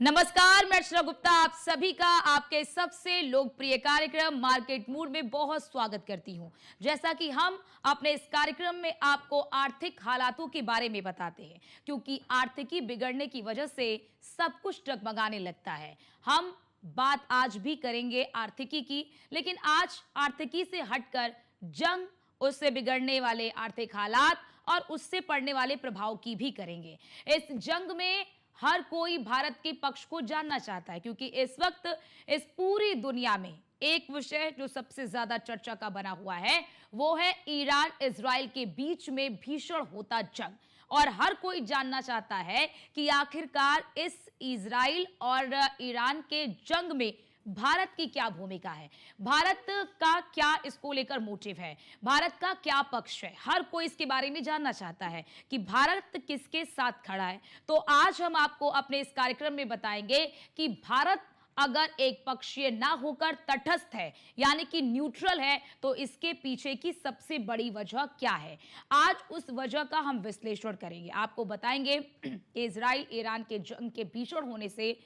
नमस्कार, मैं अर्चना गुप्ता आप सभी का आपके सबसे लोकप्रिय कार्यक्रम मार्केट मूड में बहुत स्वागत करती हूं। जैसा कि हम अपने इस कार्यक्रम में आपको आर्थिक हालातों के बारे में बताते हैं, क्योंकि आर्थिकी बिगड़ने की वजह से सब कुछ डगमगाने लगता है। हम बात आज भी करेंगे आर्थिकी की, लेकिन आज आर्थिकी से हटकर जंग, उससे बिगड़ने वाले आर्थिक हालात और उससे पड़ने वाले प्रभाव की भी करेंगे। इस जंग में हर कोई भारत के पक्ष को जानना चाहता है, क्योंकि इस वक्त इस पूरी दुनिया में एक विषय जो सबसे ज्यादा चर्चा का बना हुआ है वो है ईरान इजराइल के बीच में भीषण होता जंग। और हर कोई जानना चाहता है कि आखिरकार इस इजराइल और ईरान के जंग में भारत की क्या भूमिका है, भारत का क्या इसको लेकर मोटिव है, भारत का क्या पक्ष है। हर कोई इसके बारे में जानना चाहता है कि भारत किसके साथ खड़ा है। तो आज हम आपको अपने इस कार्यक्रम में बताएंगे कि भारत अगर एक पक्षीय ना होकर तटस्थ है, यानी कि न्यूट्रल है, तो इसके पीछे की सबसे बड़ी वजह क्या है। आज उस वजह का हम विश्लेषण करेंगे, आपको बताएंगे कि इजराइल ईरान के जंग के भीषण होने से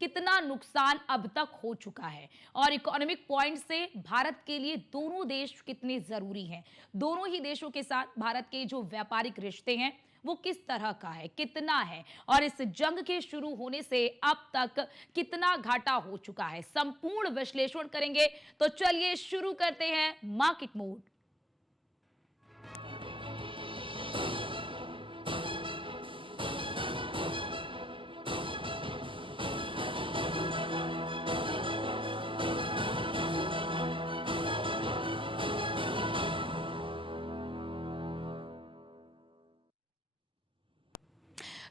कितना नुकसान अब तक हो चुका है और इकोनॉमिक पॉइंट से भारत के लिए दोनों देश कितने जरूरी हैं। दोनों ही देशों के साथ भारत के जो व्यापारिक रिश्ते हैं वो किस तरह का है, कितना है, और इस जंग के शुरू होने से अब तक कितना घाटा हो चुका है, संपूर्ण विश्लेषण करेंगे। तो चलिए शुरू करते हैं मार्केट मूड।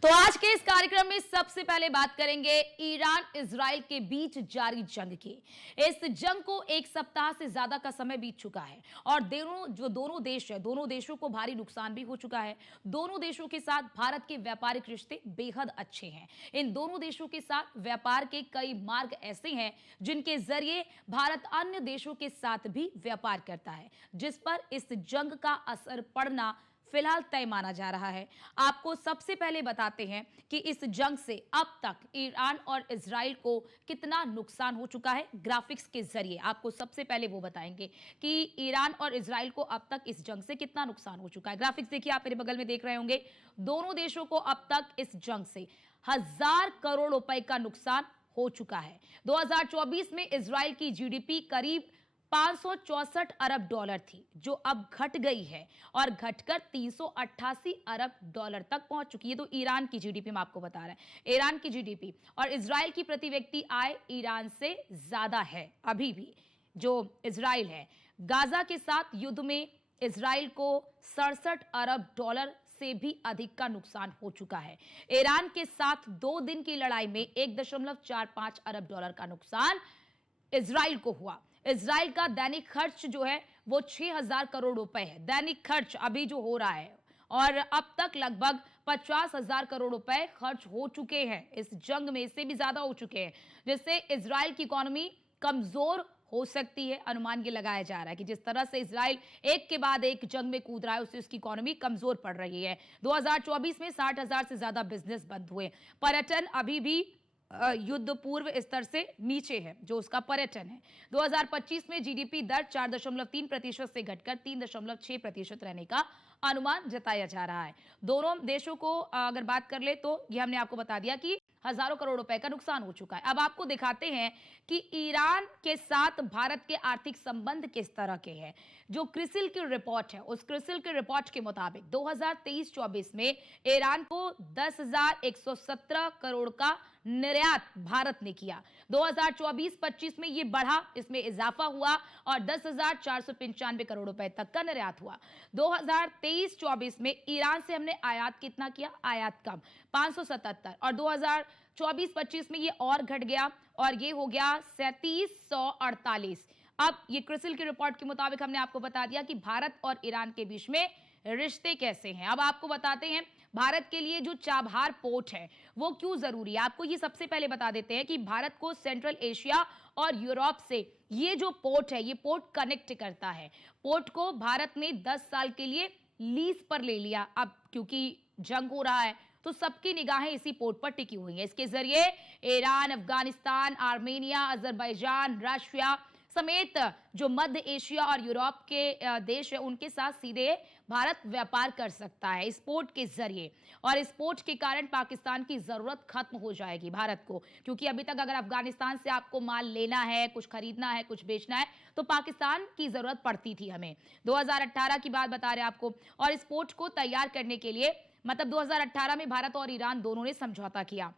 तो आज के इस कार्यक्रम में सबसे पहले बात करेंगे ईरान इजराइल के बीच जारी जंग की। इस जंग को एक सप्ताह से ज्यादा का समय बीत चुका है और दोनों देश है, दोनों देशों को भारी नुकसान भी हो चुका है। दोनों देशों के साथ भारत के व्यापारिक रिश्ते बेहद अच्छे हैं। इन दोनों देशों के साथ व्यापार के कई मार्ग ऐसे हैं जिनके जरिए भारत अन्य देशों के साथ भी व्यापार करता है, जिस पर इस जंग का असर पड़ना फिलहाल तय माना जा रहा है। आपको सबसे पहले बताते हैं कि इस जंग से अब तक ईरान और इजराइल को कितना नुकसान हो चुका है। ग्राफिक्स के जरिए आपको सबसे पहले वो बताएंगे कि ईरान और इजराइल को अब तक इस जंग से कितना नुकसान हो चुका है। ग्राफिक्स देखिए, आप मेरे बगल में देख रहे होंगे। दोनों देशों को अब तक इस जंग से 1000 करोड़ रुपए का नुकसान हो चुका है। 2024 में इजराइल की जीडीपी करीब 564 अरब डॉलर थी, जो अब घट गई है और घटकर 388 अरब डॉलर तक पहुंच चुकी है। तो ईरान की जीडीपी मैं आपको बता रहा है, ईरान की जीडीपी और इजराइल की प्रति व्यक्ति आय ईरान से ज्यादा है अभी भी जो इजराइल है। गाजा के साथ युद्ध में इजराइल को 67 अरब डॉलर से भी अधिक का नुकसान हो चुका है। ईरान के साथ 2 दिन की लड़ाई में 1.45 अरब डॉलर का नुकसान इजराइल को हुआ। इजराइल का दैनिक खर्च जो है वो 6000 करोड़ रुपए है, दैनिक खर्च अभी जो हो रहा है, और अब तक लगभग 50,000 करोड़ रुपए खर्च हो चुके हैं इस जंग में, इससे भी ज्यादा हो चुके हैं, जिससे इजराइल की इकोनॉमी कमजोर हो सकती है। अनुमान ये लगाया जा रहा है कि जिस तरह से इजराइल एक के बाद एक जंग में कूद रहा है, उससे उसकी इकोनॉमी कमजोर पड़ रही है। 2024 में 60,000 से ज्यादा बिजनेस बंद हुए। पर्यटन अभी भी युद्ध पूर्व स्तर से नीचे है, जो उसका पर्यटन है। 2025 में जीडीपी दर 4.3% से घटकर 3.6% रहने का अनुमान जताया जा रहा है। दोनों देशों को अगर बात कर ले तो ये हमने आपको बता दिया कि हजारों करोड़ रुपए का नुकसान हो चुका है। अब आपको दिखाते हैं कि ईरान के साथ भारत के आर्थिक संबंध किस तरह के हैं। जो क्रिसिल की रिपोर्ट है, उस क्रिसिल की रिपोर्ट के मुताबिक 2023-24 में ईरान को 10,117 करोड़ का निर्यात भारत ने किया। 2024-25 में ये बढ़ा, इसमें इजाफा हुआ और 10,495 करोड़ रुपए तक का निर्यात हुआ। 2023-24 में ईरान से हमने आयात कितना किया, आयात कम 577, और 2024-25 में ये और घट गया और ये हो गया 3748। अब ये क्रिसिल की रिपोर्ट के मुताबिक हमने आपको बता दिया कि भारत और ईरान के बीच में रिश्ते कैसे हैं। अब आपको बताते हैं भारत के लिए जो चाबहार पोर्ट है वो क्यों जरूरी है। आपको ये सबसे पहले बता देते हैं कि भारत को सेंट्रल एशिया और यूरोप से ये जो पोर्ट है, ये पोर्ट कनेक्ट करता है। पोर्ट को भारत ने 10 साल के लिए लीज पर ले लिया। अब क्योंकि जंग हो रहा है तो सबकी निगाहें इसी पोर्ट पर टिकी हुई हैं। इसके जरिए Iran, Afghanistan, Armenia, Azerbaijan, Russia समेत जो मध्य एशिया और यूरोप के देश है, उनके साथ सीधे भारत व्यापार कर सकता है इस पोर्ट के जरिए। और इस पोर्ट के कारण पाकिस्तान की जरूरत खत्म हो जाएगी भारत को, क्योंकि अभी तक अगर अफगानिस्तान से आपको माल लेना है, कुछ खरीदना है, कुछ बेचना है, तो पाकिस्तान की जरूरत पड़ती थी हमें। 2018 की बात बता रहे हैं आपको। और इस पोर्ट को तैयार करने के लिए मतलब 2018 में भारत और ईरान दोनों ने समझौता किया।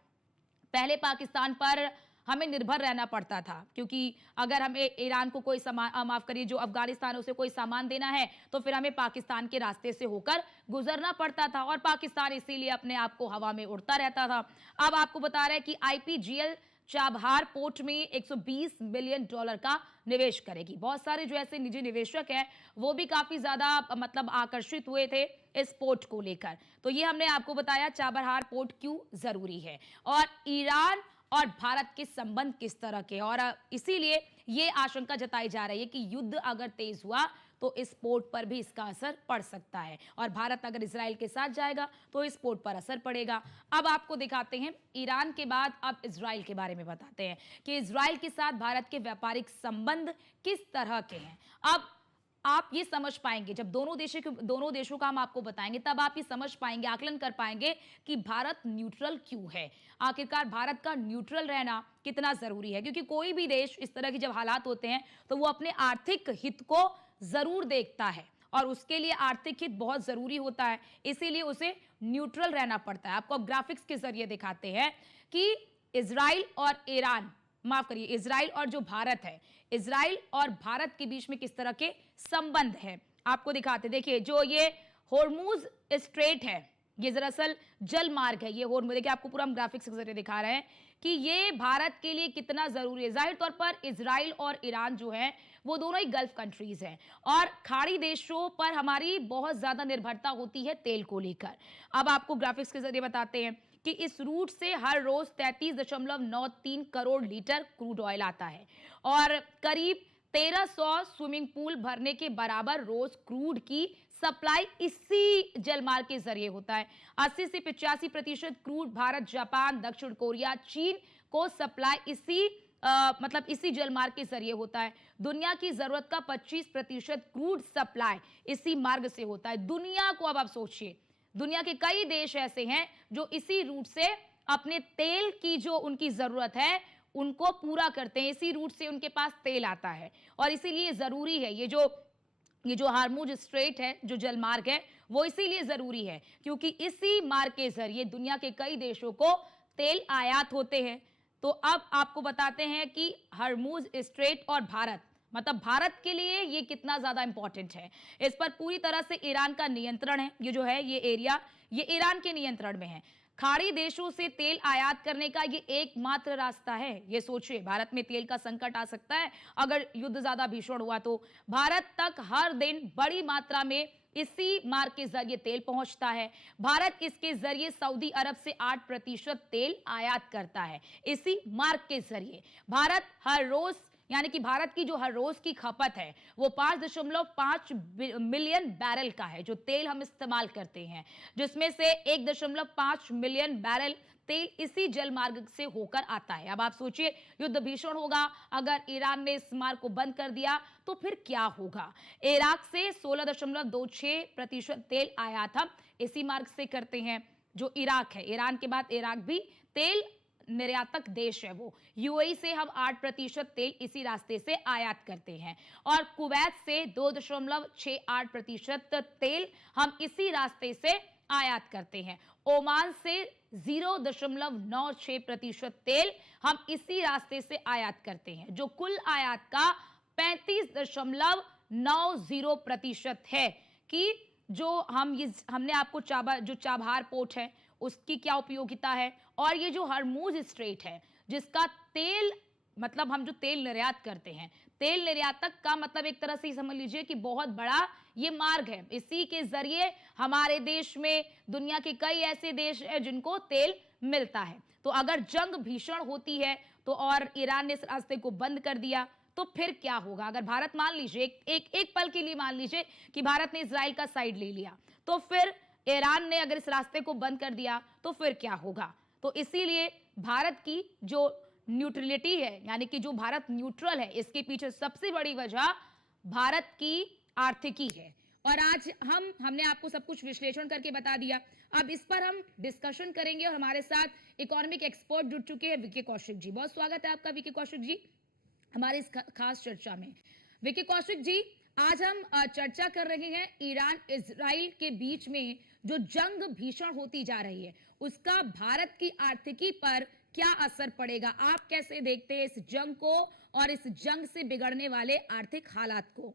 पहले पाकिस्तान पर हमें निर्भर रहना पड़ता था, क्योंकि अगर हमें ईरान को कोई सामान, माफ करिए, जो अफगानिस्तान है उसे कोई सामान देना है, तो फिर हमें पाकिस्तान के रास्ते से होकर गुजरना पड़ता था, और पाकिस्तान इसीलिए अपने आप को हवा में उड़ता रहता था। अब आपको बता रहे हैं कि आईपीजीएल चाबहार पोर्ट में 120 मिलियन डॉलर का निवेश करेगी। बहुत सारे जो ऐसे निजी निवेशक हैं वो भी काफी ज्यादा मतलब आकर्षित हुए थे इस पोर्ट को लेकर। तो ये हमने आपको बताया चाबहार पोर्ट क्यों जरूरी है, और ईरान और भारत के संबंध किस तरह के, और इसीलिए ये आशंका जताई जा रही है कि युद्ध अगर तेज हुआ तो इस पोर्ट पर भी इसका असर पड़ सकता है, और भारत अगर इजराइल के साथ जाएगा तो इस पोर्ट पर असर पड़ेगा। अब आपको दिखाते हैं ईरान के बाद अब इजराइल के बारे में बताते हैं कि इजराइल के साथ भारत के व्यापारिक संबंध किस तरह के हैं। अब आप ये समझ पाएंगे जब दोनों देशों का हम आपको बताएंगे, तब आप ये समझ पाएंगे, आकलन कर पाएंगे कि भारत न्यूट्रल क्यों है। आखिरकार भारत का न्यूट्रल रहना कितना जरूरी है, क्योंकि कोई भी देश इस तरह के जब हालात होते हैं तो वो अपने आर्थिक हित को जरूर देखता है, और उसके लिए आर्थिक हित बहुत जरूरी होता है, इसीलिए उसे न्यूट्रल रहना पड़ता है। आपको अब ग्राफिक्स के जरिए दिखाते हैं कि इजराइल और ईरान, माफ करिए, इजराइल और जो भारत है, इजराइल और भारत के बीच में किस तरह के संबंध है आपको दिखाते। देखिए, जो ये होर्मुज स्ट्रेट है, ये दरअसल जल मार्ग है। ये होर्मुज, देखिए आपको पूरा हम ग्राफिक्स के जरिए दिखा रहे हैं कि ये भारत के लिए कितना जरूरी है। जाहिर तौर पर इजराइल और ईरान जो है वो दोनों ही गल्फ कंट्रीज हैं, और खाड़ी देशों पर हमारी बहुत ज्यादा निर्भरता होती है तेल को लेकर। अब आपको ग्राफिक्स के जरिए बताते हैं कि इस रूट से हर रोज 33.93 करोड़ लीटर क्रूड ऑयल आता है, और करीब 1300 स्विमिंग पूल भरने के बराबर रोज क्रूड की सप्लाई इसी जलमार्ग के जरिए होता है। 80 से 85% क्रूड भारत, जापान, दक्षिण कोरिया, चीन को सप्लाई इसी जलमार्ग के जरिए होता है। दुनिया की जरूरत का 25% क्रूड सप्लाई इसी मार्ग से होता है। दुनिया को अब आप सोचिए, दुनिया के कई देश ऐसे हैं जो इसी रूट से अपने तेल की जो उनकी जरूरत है उनको पूरा करते हैं, इसी रूट से उनके पास तेल आता है। और इसीलिए जरूरी है ये जो हार्मुज स्ट्रेट है, जो जलमार्ग है, वो इसीलिए जरूरी है क्योंकि इसी मार्ग के जरिए दुनिया के कई देशों को तेल आयात होते हैं। तो अब आपको बताते हैं कि हार्मुज स्ट्रेट और भारत, मतलब भारत के लिए ये कितना ज्यादा इंपॉर्टेंट है। इस पर पूरी तरह से ईरान का नियंत्रण है। ये जो है ये एरिया, ये ईरान के नियंत्रण में है। खाड़ी देशों से तेल आयात करने का ये एकमात्र रास्ता है। ये सोचिए, भारत में तेल का संकट आ सकता है अगर युद्ध ज्यादा भीषण हुआ तो। भारत तक हर दिन बड़ी मात्रा में इसी मार्ग के जरिए तेल पहुंचता है। भारत इसके जरिए सऊदी अरब से 8% तेल आयात करता है। इसी मार्ग के जरिए भारत हर रोज, यानी कि भारत की जो हर रोज की खपत है वो 5.5 मिलियन बैरल का है, जो तेल हम इस्तेमाल करते हैं, जिसमें से 1.5 मिलियन बैरल तेल इसी जल मार्ग से होकर आता है। अब आप सोचिए, युद्ध भीषण होगा, अगर ईरान ने इस मार्ग को बंद कर दिया तो फिर क्या होगा। इराक से 16.26% तेल आयात हम इसी मार्ग से करते हैं। जो इराक है, ईरान के बाद इराक भी तेल निर्यातक देश है। वो यूएई से हम 8% तेल इसी रास्ते से आयात करते हैं, और कुवैत से 2.68% तेल हम इसी रास्ते से आयात करते हैं। ओमान से 0.96% तेल हम इसी रास्ते से आयात करते हैं, जो कुल आयात का 35.90% है। कि जो हमने आपको चाबहार पोर्ट है उसकी क्या उपयोगिता है, और ये जो हरमुज स्ट्रेट है जिसका तेल, मतलब हम जो तेल निर्यात करते हैं, तेल निर्यातक का मतलब एक तरह से ही समझ लीजिए कि बहुत बड़ा ये मार्ग है। इसी के जरिए हमारे देश में दुनिया के कई ऐसे देश हैं जिनको तेल मिलता है। तो अगर जंग भीषण होती है तो, और ईरान ने इस रास्ते को बंद कर दिया, तो फिर क्या होगा। अगर भारत, मान लीजिए एक पल के लिए मान लीजिए कि भारत ने इजराइल का साइड ले लिया, तो फिर ईरान ने अगर इस रास्ते को बंद कर दिया तो फिर क्या होगा। तो इसीलिए भारत की जो न्यूट्रलिटी है, यानी कि जो भारत न्यूट्रल है, इसके पीछे सबसे बड़ी वजह भारत की आर्थिकी है। और आज हमने आपको सब कुछ विश्लेषण करके बता दिया। अब इस पर हम डिस्कशन करेंगे और हमारे साथ इकोनॉमिक एक्सपर्ट जुड़ चुके हैं, विकी कौशिक जी। बहुत स्वागत है आपका विकी कौशिक जी हमारे इस खास चर्चा में। विकी कौशिक जी, आज हम चर्चा कर रहे हैं ईरान इजराइल के बीच में जो जंग भीषण होती जा रही है, उसका भारत की आर्थिकी पर क्या असर पड़ेगा। आप कैसे देखते हैं इस जंग को और इस जंग से बिगड़ने वाले आर्थिक हालात को।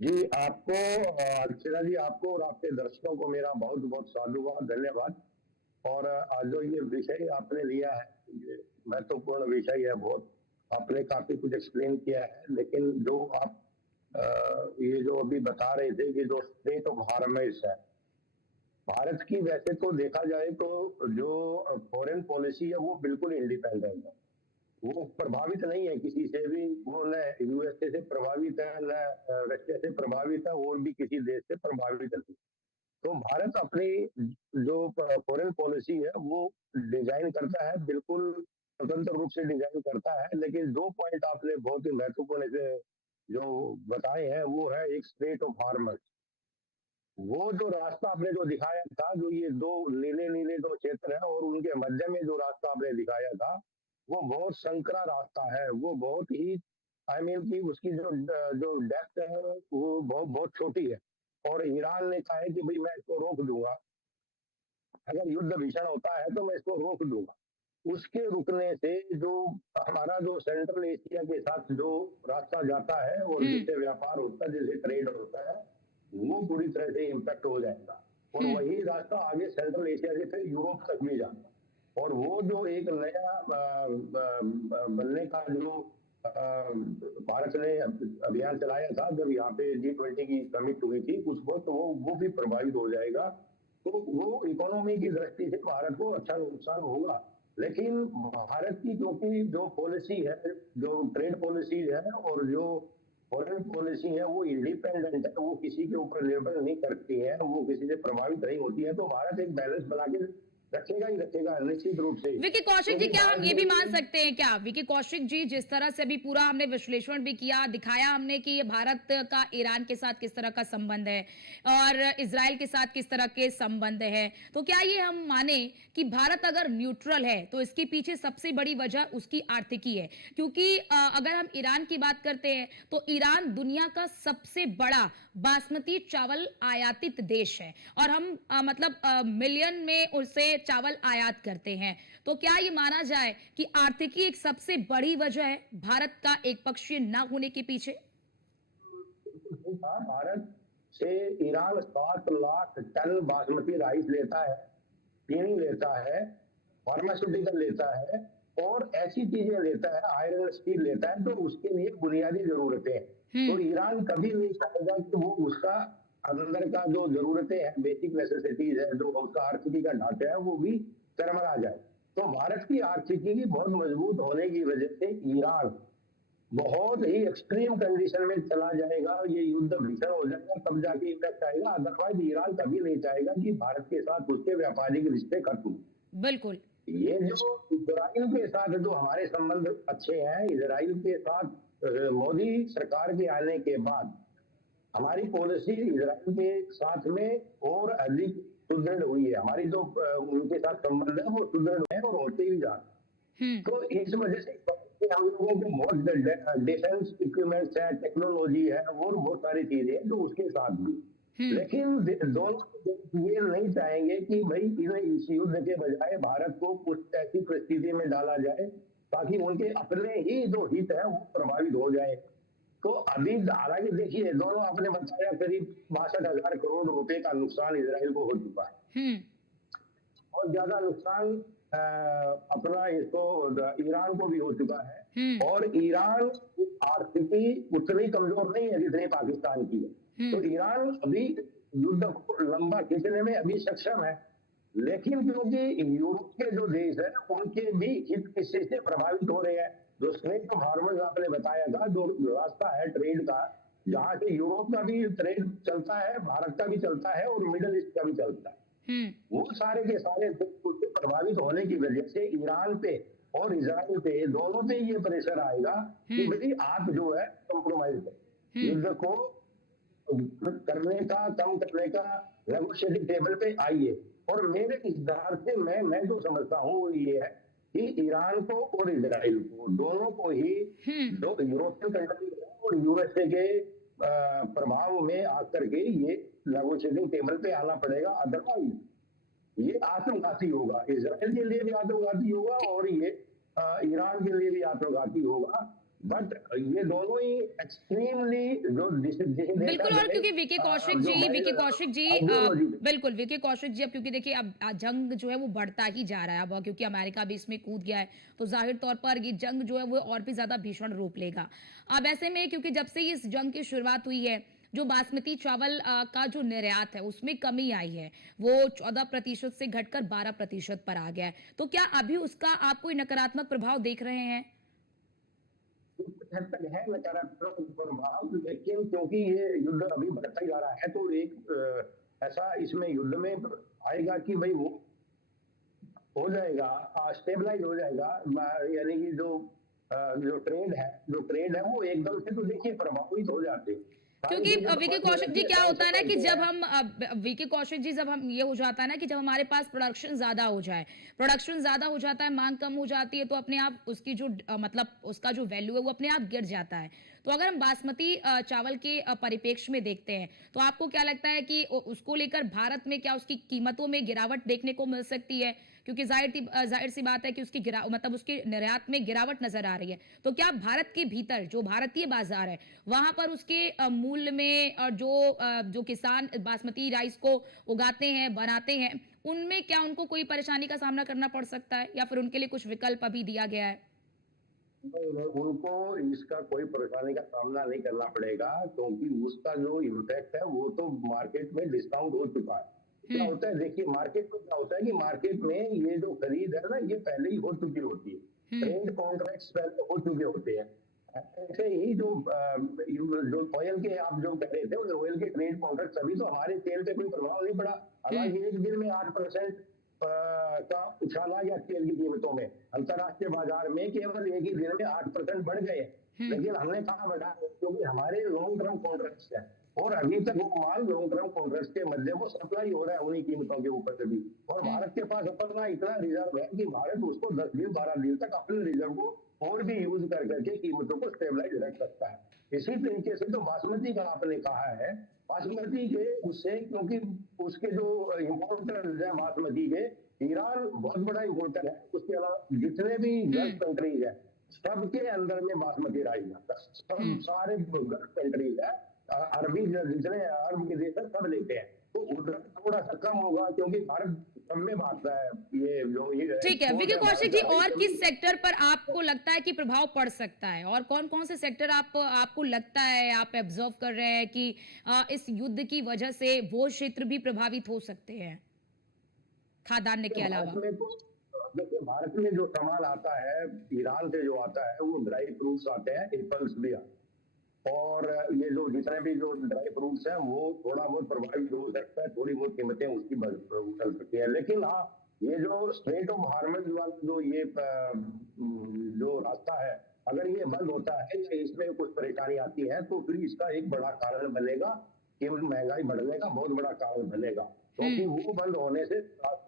जी आपको अर्चना जी, आपको और आपके दर्शकों को मेरा बहुत बहुत साधुवाद, धन्यवाद। और जो ये विषय आपने लिया है, ये महत्वपूर्ण विषय है बहुत। आपने काफी कुछ एक्सप्लेन किया है, लेकिन जो आप ये जो अभी बता रहे थे कि जो स्टेट ऑफ हार्मर्स है भारत की, वैसे तो देखा जाए तो जो फॉरेन पॉलिसी है वो बिल्कुल इंडिपेंडेंट है। वो प्रभावित नहीं है किसी से भी। वो न यूएसए से प्रभावित है, न रशिया से प्रभावित है, और भी किसी देश से प्रभावित नहीं। तो भारत अपनी जो फॉरेन पॉलिसी है वो डिजाइन करता है, बिल्कुल स्वतंत्र रूप से डिजाइन करता है। लेकिन दो पॉइंट आपने बहुत ही महत्वपूर्ण से जो बताए हैं, वो है एक स्टेट ऑफ हार्मर। वो जो रास्ता आपने जो दिखाया था, जो ये दो नीले नीले दो क्षेत्र है और उनके मध्य में जो रास्ता आपने दिखाया था, वो बहुत संकरा रास्ता है। वो बहुत ही की उसकी जो जो डेप्थ है वो बहुत बहुत छोटी है। और ईरान ने कहा है कि भाई मैं इसको रोक दूंगा, अगर युद्ध भीषण होता है तो मैं इसको रोक दूंगा। उसके रुकने से जो हमारा जो सेंट्रल एशिया के साथ जो रास्ता जाता है और जिससे व्यापार होता है, जिससे ट्रेड होता है, वो पूरी तरह से इम्पैक्ट हो जाएगा। और वही रास्ता आगे सेंट्रल एशिया से फिर यूरोप तक भी जाता। और वो जो एक नया बनने का जो भारत ने अभियान चलाया था, जब यहाँ पे G20 की समिट हुई थी, उस वक्त वो भी प्रभावित हो जाएगा। तो वो इकोनॉमी की दृष्टि से भारत को अच्छा नुकसान होगा। लेकिन भारत की क्योंकि जो पॉलिसी है, जो ट्रेड पॉलिसी है और जो फॉरेन पॉलिसी है, वो इंडिपेंडेंट है, वो किसी के ऊपर निर्भर नहीं करती है, वो किसी से प्रभावित नहीं होती है। तो भारत एक बैलेंस बना के रखेगा ही रखेगा निश्चित रूप से। विकी कौशिक जी, क्या हम ये भी मान सकते हैं क्या विकी कौशिक जी, जिस तरह से अभी पूरा हमने विश्लेषण भी किया, दिखाया हमने कि ये भारत का ईरान के साथ किस तरह का संबंध है और इजराइल के साथ किस तरह के संबंध है, तो क्या ये हम माने कि भारत अगर न्यूट्रल है तो इसके पीछे सबसे बड़ी वजह उसकी आर्थिकी है। क्योंकि अगर हम ईरान की बात करते हैं तो ईरान दुनिया का सबसे बड़ा बासमती चावल आयातित देश है और हम मतलब मिलियन में उससे चावल आयात करते हैं। तो क्या ये माना जाए कि आर्थिकी एक सबसे बड़ी वजह है भारत का एक पक्षीय ना होने के पीछे। भारत से Iran 7 lakh ton basmati rice लेता है, चीनी लेता है, फार्मास्यूटिकल लेता है और ऐसी चीजें लेता है, आयरन स्टील लेता है, तो उसके लिए बुनियादी जरूरतें हैं। तो ईरान कभी नहीं चाहेगा कि वो उसका अंदर का जो जरूरतें हैं, बेसिक नेसेसिटीज है, जो उसका आर्थिकी का ढांचा है, वो भी चरमरा जाए। तो भारत की आर्थिकी की बहुत मजबूत होने की वजह से ईरान बहुत ही एक्सट्रीम कंडीशन में चला जाएगा, ये युद्ध भीषण हो जाएगा, तब जाके इफेक्ट आएगा। अदरवाइज ईरान कभी नहीं चाहेगा कि भारत के साथ उसके व्यापारिक रिश्ते खत्म। बिल्कुल। ये जो इजराइल के साथ जो हमारे संबंध अच्छे हैं, इजराइल के साथ मोदी सरकार के आने के बाद हमारी पॉलिसी इजराइल के साथ में और अधिक सुदृढ़ हुई है। हमारी जो उनके साथ संबंध है वो सुदृढ़ है और होते ही जा रहे। तो इस वजह से हम लोगों को बहुत डिफेंस इक्विपमेंट्स है, टेक्नोलॉजी है और बहुत सारी चीजें हैं जो उसके साथ भी। लेकिन दोनों ये नहीं चाहेंगे कि भाई इस युद्ध के बजाय भारत को कुछ ऐसी परिस्थिति में डाला जाए ताकि उनके अपने ही जो हित है वो प्रभावित हो जाए। तो अभी हालांकि देखिए, दोनों आपने बताया करीब 62,000 करोड़ रुपए का नुकसान इजराइल को हो चुका है। बहुत ज्यादा नुकसान अपना इसको ईरान को भी हो चुका है। और ईरान की आर्थिकी उतनी कमजोर नहीं है जितनी पाकिस्तान की है। तो ईरान अभी युद्ध को लंबा खींचने में अभी सक्षम है। लेकिन क्योंकि यूरोप के जो देश है उनके भी हित इस चीज से प्रभावित हो रहे हैं। जो स्ट्रेट ऑफ हार्मज आपने बताया था, जो रास्ता है ट्रेड का, जहाँ से यूरोप का भी ट्रेड चलता है, भारत का भी चलता है और मिडल ईस्ट का भी चलता है। हम्म। वो सारे के सारे उससे प्रभावित होने की वजह से ईरान पे और इजराइल पे दोनों पे ये प्रेशर आएगा कि हम्म। भाई आप जो है कंप्रोमाइज करो, हम्म। युद्ध को करने का, कम करने का, नेगोशिएटिंग टेबल पे आइए। और मेरे हिसाब से मैं जो समझता हूँ वो ये है कि ईरान को और इजराइल को दोनों को ही हम्म। जो यूरोपियन कंट्री और यूएसए के प्रभाव में आकर के ये नेगोशिएटिंग टेबल पे आना पड़ेगा, अदरवाइज ये आत्मघाती होगा, इजराइल के लिए भी आत्मघाती होगा और ये ईरान के लिए भी आत्मघाती होगा। बट ये दोनों ही एक्सट्रीमली जो जिसे जिसे देखा बिल्कुल। और जाए क्योंकि जो विकी कौशिक जी आइडियोलॉजी। बिल्कुल विकी कौशिक जी, अब क्योंकि देखिए अब जंग जो है वो बढ़ता ही जा रहा है अब, क्योंकि अमेरिका भी इसमें कूद गया है, तो जाहिर तौर पर ये जंग जो है वो और भी ज्यादा भीषण रूप लेगा। अब ऐसे में क्योंकि जब से इस जंग की शुरुआत हुई है, जो बासमती चावल का जो निर्यात है उसमें कमी आई है, वो 14% से घटकर 12% पर आ गया है। तो क्या अभी उसका आप कोई नकारात्मक प्रभाव देख रहे हैं? कुछ हद तक है नकारात्मक प्रभाव, लेकिन क्योंकि ये युद्ध अभी बढ़ता ही जा रहा है तो एक ऐसा इसमें युद्ध में आएगा कि भाई वो हो जाएगा, स्टेबलाइज हो जाएगा। यानी कि जो ट्रेड है वो एकदम से तो देखिए प्रभावित हो जाते हैं सारी क्योंकि चीजें तो विकी फर्स्ट कौशिक जी रहती है, क्या टाइम से होता है ना कि चलते जब हैं। हम विकी कौशिक जी जब हम ये हो जाता है ना कि जब हमारे पास प्रोडक्शन ज्यादा हो जाए, प्रोडक्शन ज्यादा हो जाता है, मांग कम हो जाती है, तो अपने आप उसकी जो मतलब उसका जो वैल्यू है वो अपने आप गिर जाता है। तो अगर हम बासमती चावल के परिप्रेक्ष्य में देखते हैं, तो आपको क्या लगता है कि उसको लेकर भारत में क्या उसकी कीमतों में गिरावट देखने को मिल सकती है? क्योंकि जाहिर सी बात है कि उसकी मतलब उसके निर्यात में गिरावट नजर आ रही है। तो क्या भारत के भीतर जो भारतीय बाजार है वहां पर उसके मूल्य में और जो किसान बासमती राइस को उगाते हैं, बनाते हैं, उनमें क्या उनको कोई परेशानी का सामना करना पड़ सकता है, या फिर उनके लिए कुछ विकल्प अभी दिया गया है? उनको इसका कोई परेशानी का सामना नहीं करना पड़ेगा, क्योंकि उसका जो इम्पैक्ट है वो तो मार्केट में डिस्काउंट हो चुका है। क्या हम्म। होता है देखिए, मार्केट में क्या होता है कि मार्केट में ये जो खरीद है ना ये पहले ही हो चुकी होती है, हम्म। ट्रेड कॉन्ट्रैक्ट्स पहले हो चुके होते हैं। ऐसे ही जो ऑयल के आप जो कह रहे थे, ऑयल के ट्रेड कॉन्ट्रैक्ट अभी तो हमारे तेल पे कोई प्रभाव नहीं पड़ा। हम्म। हालांकि एक दिन में 8% का उछाला या तेल की कीमतों में अंतरराष्ट्रीय बाजार में केवल एक ही दिन में 8% बढ़ गए। हम्म। लेकिन हमने कहा बढ़ा, क्योंकि हमारे लॉन्ग टर्म कॉन्ट्रैक्ट्स है और अभी तक वो माल लॉन्ग टर्म कॉन्ट्रैक्ट्स के मध्य वो सप्लाई हो रहा है उन्हीं कीमतों के ऊपर से भी। और हम्म। भारत के पास अपना इतना रिजर्व है कि भारत उसको 10 दिन 12 दिन तक अपने रिजर्व को और भी यूज कर करके कीमतों को स्टेबलाइज रख सकता है। इसी तरीके से तो बासमती का आपने कहा है, बासमती के उससे क्योंकि उसके जो इम्पोर्टर्स है बासमती के, ईरान बहुत बड़ा इम्पोर्टर है, उसके अलावा जितने भी गल्फ हम्म। कंट्रीज है सबके अंदर में बासमती राइस जाता है। सब हम्म। सारे गल्फ कंट्रीज है, अरबी जितने अरब के देश है सब लेते हैं। तो उधर थोड़ा सा कम होगा क्योंकि भारत सब में बांटता है, ये जो ये ठीक है एक्सपोर्ट विकी है कौशिक भारत जी, का भाई और सभी। किस सेक्टर पर आपको लगता है कि प्रभाव पड़ सकता है, और कौन कौन से सेक्टर आपको लगता है, आप ऑब्जर्व कर रहे हैं कि इस युद्ध की वजह से वो क्षेत्र भी प्रभावित हो सकते हैं, खाद्यान्न के भारत अलावा? में तो देखिए, भारत में जो सामान आता है ईरान से जो आता है वो ड्राई फ्रूट्स आते हैं, एप्पल्स भी आते हैं। और ये जो जितने भी जो ड्राई फ्रूट्स हैं वो थोड़ा बहुत प्रभावित हो सकता है, थोड़ी बहुत कीमतें उसकी उछल सकती है। लेकिन हाँ, ये जो स्ट्रेट ऑफ हार्मज वाला जो ये जो रास्ता है, अगर ये बंद होता है या इसमें कुछ परेशानी आती है तो फिर इसका एक बड़ा कारण बनेगा कि महंगाई बढ़ने का बहुत बड़ा कारण बनेगा। क्योंकि हम्म। वो बंद होने से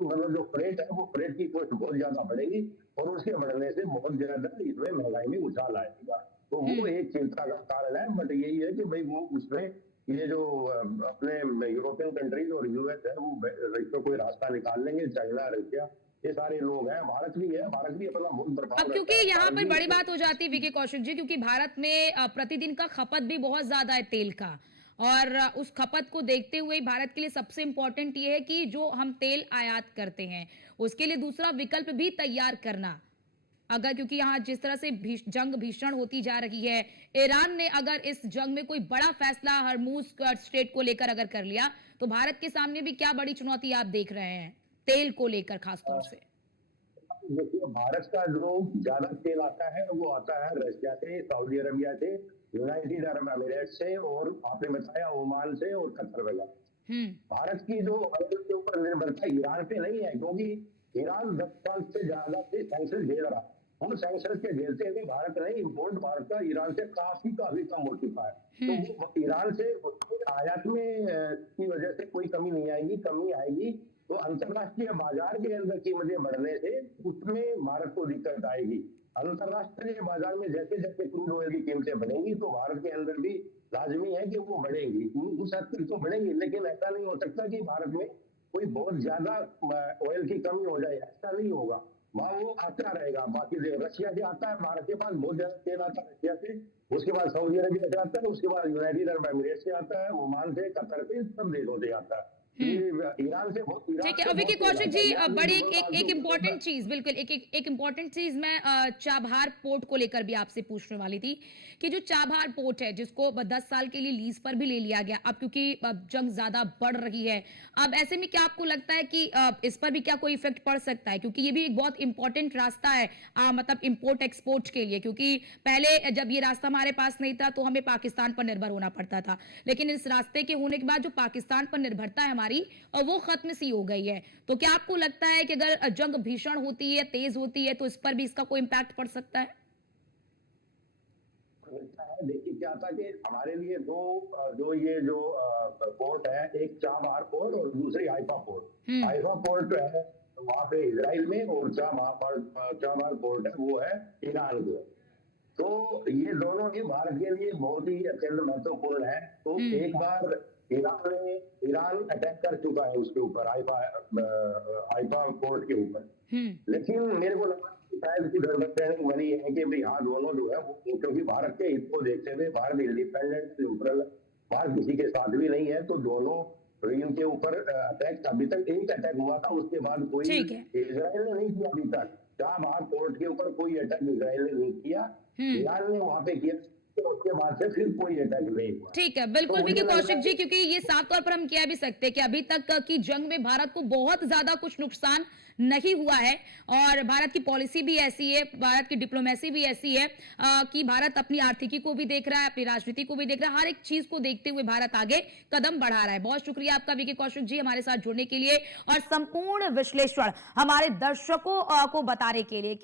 मतलब जो फ्रेट है वो फ्रेट की कॉस्ट बहुत ज्यादा बढ़ेगी और उसके बढ़ने से बहुत ज्यादा इसमें महंगाई में उछाल आएगा। तो वो हम्म। एक चिंता का कारण है। बट यही है कि भाई वो उसमें ये जो अपने यूरोपियन कंट्रीज और यूएस है वो इसको कोई रास्ता निकाल लेंगे। चाइना, रशिया, ये सारे लोग हैं, भारत भी है, भारत भी अपना बहुत अब प्रभाव क्योंकि रखता है, यहाँ भारत पर भी बड़ी इसमें। बात हो जाती है विकी कौशिक जी, क्योंकि भारत में प्रतिदिन का खपत भी बहुत ज्यादा है तेल का, और उस खपत को देखते हुए भारत के लिए सबसे इंपॉर्टेंट ये है कि जो हम तेल आयात करते हैं उसके लिए दूसरा विकल्प भी तैयार करना। अगर क्योंकि यहाँ जिस तरह से जंग भीषण होती जा रही है, ईरान ने अगर इस जंग में कोई बड़ा फैसला हरमुज स्ट्रेट को लेकर अगर कर लिया, तो भारत के सामने भी क्या बड़ी चुनौती आप देख रहे हैं तेल को लेकर खासतौर से? देखिए, भारत का जो ज्यादा तेल आता है वो आता है रशिया से, सऊदी अरबिया से यूनाइटेड अरब अमीरात से और आपने बताया ओमान से और कतर वगैरह। हम्म। भारत की जो ऑयल के ऊपर निर्भरता ईरान पे नहीं है, क्योंकि ईरान 10 साल से ज्यादा से सैंक्शन झेल रहा है। उन सैंक्शन के झेलते हुए भारत नहीं, इम्पोर्ट भारत का ईरान से काफी काफी कम हो चुका है। तो वो ईरान से आयात में की वजह से कोई कमी नहीं आएगी, कमी आएगी तो अंतरराष्ट्रीय बाजार के अंदर कीमतें बढ़ने से उसमें भारत को दिक्कत आएगी। अंतरराष्ट्रीय बाजार में जैसे जैसे क्रूड ऑयल की कीमतें बढ़ेंगी तो भारत के अंदर भी लाजमी है कि वो बढ़ेंगी, उस हद तक तो बढ़ेंगी, लेकिन ऐसा नहीं हो सकता कि भारत में कोई बहुत ज्यादा ऑयल की कमी हो जाए, ऐसा नहीं होगा। वहाँ वो आता रहेगा। बाकी रशिया से आता है, भारत के पास बहुत ज्यादा तेल आता है रशिया से, उसके बाद सऊदी अरबिया से आता है, उसके बाद यूनाइटेड अरब अमीरात से आता है, ओमान से, कतर से, सब देशों से आता है। ईरान से बहुत, ठीक है। विकी कौशिक जी, बड़ी एक इम्पोर्टेंट चीज, बिल्कुल एक इम्पोर्टेंट चीज मैं चाबहार पोर्ट को लेकर भी आपसे पूछने वाली थी कि जो चाबहार पोर्ट है जिसको 10 साल के लिए लीज पर भी ले लिया गया, अब क्योंकि अब जंग ज्यादा बढ़ रही है, अब ऐसे में क्या आपको लगता है कि इस पर भी क्या कोई इफेक्ट पड़ सकता है? क्योंकि ये भी एक बहुत इंपॉर्टेंट रास्ता है मतलब इंपोर्ट एक्सपोर्ट के लिए, क्योंकि पहले जब ये रास्ता हमारे पास नहीं था तो हमें पाकिस्तान पर निर्भर होना पड़ता था, लेकिन इस रास्ते के होने के बाद जो पाकिस्तान पर निर्भरता है हमारी और वो खत्म सी हो गई है। तो क्या आपको लगता है कि अगर जंग भीषण होती है, तेज होती है, तो इस पर भी इसका कोई इम्पैक्ट पड़ सकता है? देखिए क्या था कि हमारे लिए जो पोर्ट है, एक चाबहार पोर्ट और दूसरी हाइफा पोर्ट। हाइफा पोर्ट है वहां पे इजराइल में, और चाबहार पोर्ट है वो है ईरान में। तो ये दोनों ही भारत के लिए बहुत ही अत्यंत महत्वपूर्ण है। तो एक बार ईरान अटैक कर चुका है उसके ऊपर, हाइफा पोर्ट के ऊपर। लेकिन मेरे को लगा कि शायद कुछ अंडरस्टैंडिंग बनी है कि भाई हाँ दोनों जो है वो, क्योंकि भारत के हित को देखते हुए, भारत इंडिपेंडेंट न्यूट्रल, भारत किसी के साथ भी नहीं है, तो दोनों इनके ऊपर अटैक, अभी तक एक अटैक हुआ था, उसके बाद कोई इजराइल ने नहीं किया अभी तक। चाबहार पोर्ट के ऊपर कोई अटैक इजराइल ने नहीं किया, ईरान ने वहां पे किया, तो उसके बाद से फिर कोई अटैक नहीं हुआ। ठीक है, बिल्कुल विकी कौशिक जी, क्योंकि ये साफ तौर पर हम कह भी सकते हैं कि अभी तक की जंग में भारत को बहुत ज्यादा कुछ नुकसान नहीं हुआ है, और भारत की पॉलिसी भी ऐसी है, भारत की डिप्लोमेसी भी ऐसी है कि भारत अपनी आर्थिकी को भी देख रहा है, अपनी राजनीति को भी देख रहा है, हर एक चीज को देखते हुए भारत आगे कदम बढ़ा रहा है। बहुत शुक्रिया आपका विकी कौशिक जी हमारे साथ जुड़ने के लिए और संपूर्ण विश्लेषण हमारे दर्शकों को बताने के लिए कि